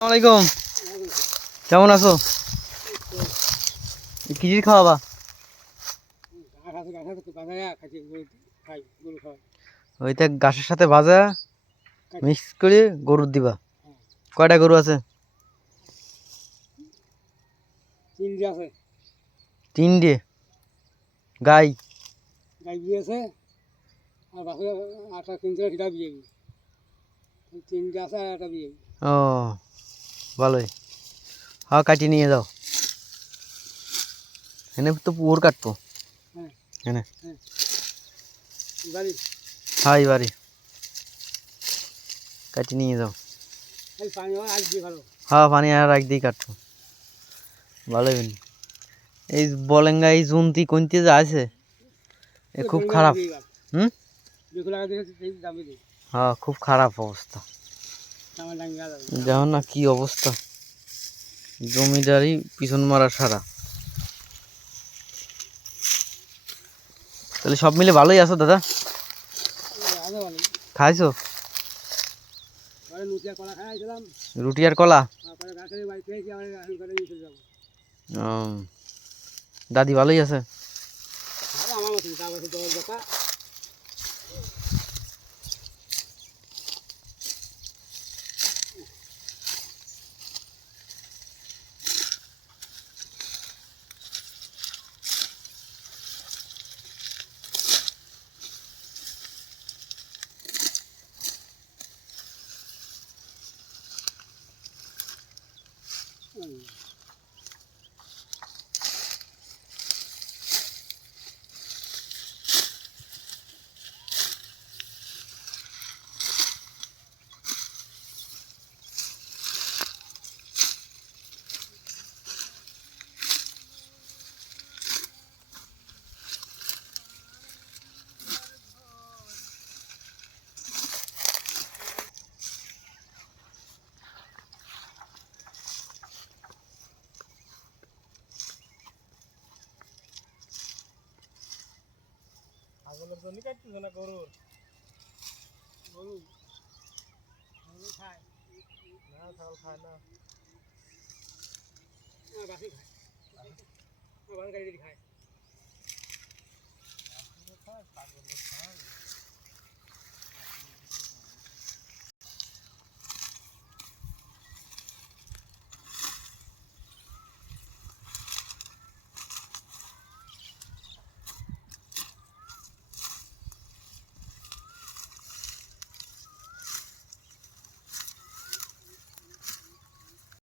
আলাইকুম। কেমন আছো? কি খাওয়াবা? ওইটা ঘাসের সাথে ভাজা, মিক্স করে গরুর দিবা। কয়টা গরু আছে? তিনটে। গাই। গাই বিয়ে আছে আর বাকি আটটা সেটা বিয়ে আছে আর একটা বিয়ে ও। ভালোই। হ্যাঁ কাটি নিয়ে যাও। এনে তো পুকুর কাটবো। হ্যাঁ। এনে। বাড়ি? হাই বাড়ি। কাটি নিয়ে যাও। হয় হ্যাঁ পানি আর এক দিয়ে কাটবো। ভালোই। এই বলেঙ্গা এই জুনতি কোনটি যে আছে? এ খুব খারাপ। হুম? হ্যাঁ খুব খারাপ অবস্থা। দেখো না কি অবস্থা? জমিদারি পিছন মারা সারা। তাহলে সব মিলে ভালোই আছো দাদা? খাইছো? রুটি আর কলা? দাদি ভালোই আছে? ছাগলের জন্য কাটতেছে না গরুর? গরু? গরু খায়। না ছাগল খায় না। বাসি খায়। বাসি? খায় খায়।